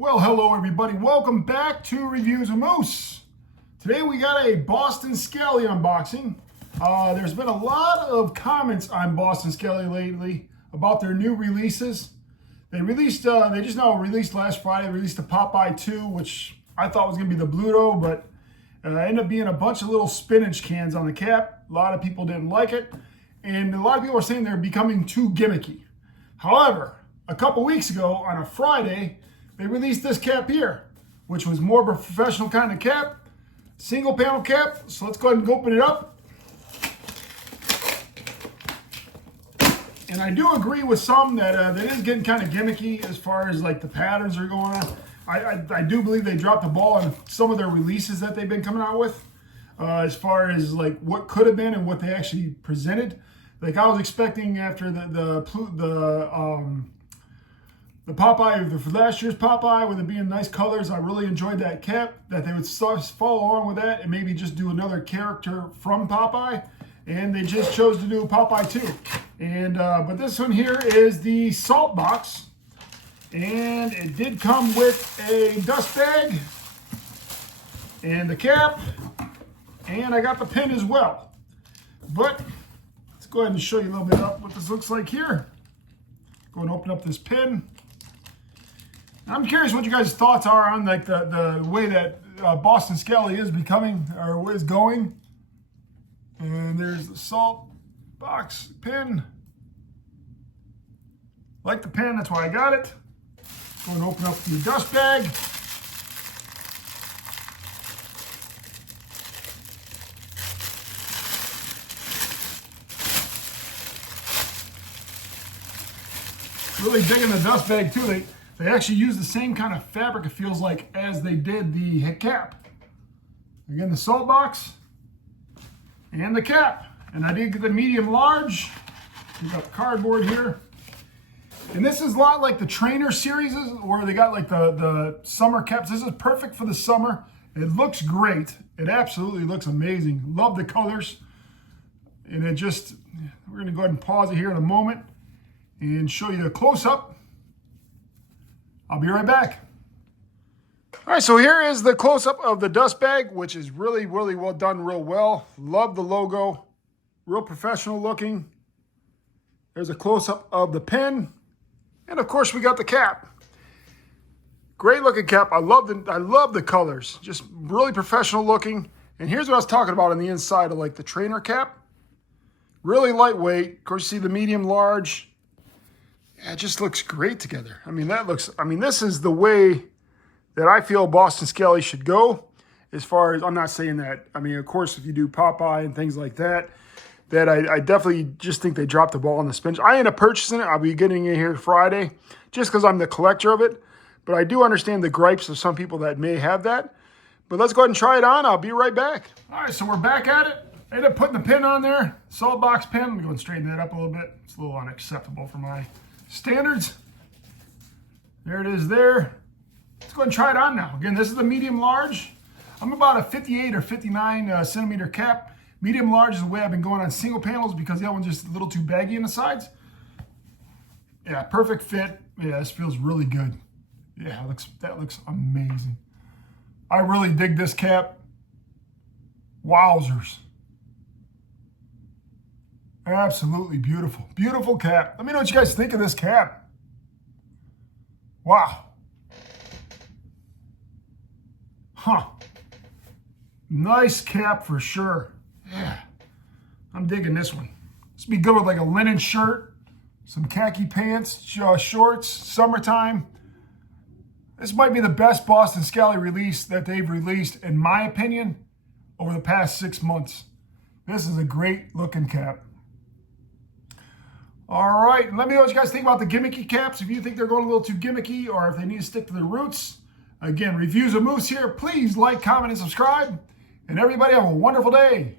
Well, hello everybody. Welcome back to Reviews of Moose. Today we got a Boston Scaly unboxing. There's been a lot of comments on Boston Scaly lately about their new releases. They just now released last Friday, released the Popeye 2, which I thought was going to be the Bluto, but ended up being a bunch of little spinach cans on the cap. A lot of people didn't like it, and a lot of people are saying they're becoming too gimmicky. However, a couple weeks ago on a Friday, they released this cap here, which was more of a professional kind of cap, single panel cap. So let's go ahead and open it up. And I do agree with some that that is getting kind of gimmicky as far as like the patterns are going on. I do believe they dropped the ball on some of their releases that they've been coming out with, as far as like what could have been and what they actually presented. Like I was expecting after the Popeye, for last year's Popeye, with it being nice colors, I really enjoyed that cap, that they would follow along with that and maybe just do another character from Popeye. And they just chose to do Popeye 2. And but this one here is the Saltbox. And it did come with a dust bag and the cap. And I got the pin as well. But let's go ahead and show you a little bit of what this looks like here. Go and open up this pin. I'm curious what you guys' thoughts are on like the way that Boston Scaly is becoming or is going. And there's the salt box pin. Like the pin, that's why I got it. Go and open up the dust bag. Really digging the dust bag too. They actually use the same kind of fabric, it feels like, as they did the cap. Again, the salt box and the cap. And I did get the medium large. We got the cardboard here. And this is a lot like the trainer series where they got like the summer caps. This is perfect for the summer. It looks great. It absolutely looks amazing. Love the colors. And we're gonna go ahead and pause it here in a moment and show you a close-up. I'll be right back. All right, so here is the close-up of the dust bag, which is really, really well done, real well. Love the logo, real professional looking. There's a close-up of the pin. And of course, we got the cap. Great looking cap. I love the colors, just really professional looking. And here's what I was talking about on the inside of like the trainer cap. Really lightweight. Of course, you see the medium large. Yeah, it just looks great together. I mean, this is the way that I feel Boston Scaly should go. As far as, I'm not saying that, I mean, of course, if you do Popeye and things like that, I definitely just think they dropped the ball on the spinach. I end up purchasing it. I'll be getting it here Friday just because I'm the collector of it. But I do understand the gripes of some people that may have that. But let's go ahead and try it on. I'll be right back. All right, so we're back at it. I ended up putting the pin on there, salt box pin. Let me go and straighten that up a little bit. It's a little unacceptable for my standards. There it is there. Let's go ahead and try it on now. Again, this is the medium large. I'm about a 58 or 59 centimeter cap. Medium large is the way I've been going on single panels because the other one's just a little too baggy in the sides. Yeah, perfect fit. Yeah, this feels really good. Yeah, that looks amazing. I really dig this cap. Wowzers. Absolutely beautiful. Beautiful cap. Let me know what you guys think of this cap. Wow. Huh. Nice cap for sure. Yeah. I'm digging this one. This would be good with like a linen shirt, some khaki pants, shorts, summertime. This might be the best Boston Scaly release that they've released, in my opinion, over the past 6 months. This is a great looking cap. All right, let me know what you guys think about the gimmicky caps. If you think they're going a little too gimmicky or if they need to stick to their roots. Again, Reviews of Moose here. Please like, comment, and subscribe. And everybody have a wonderful day.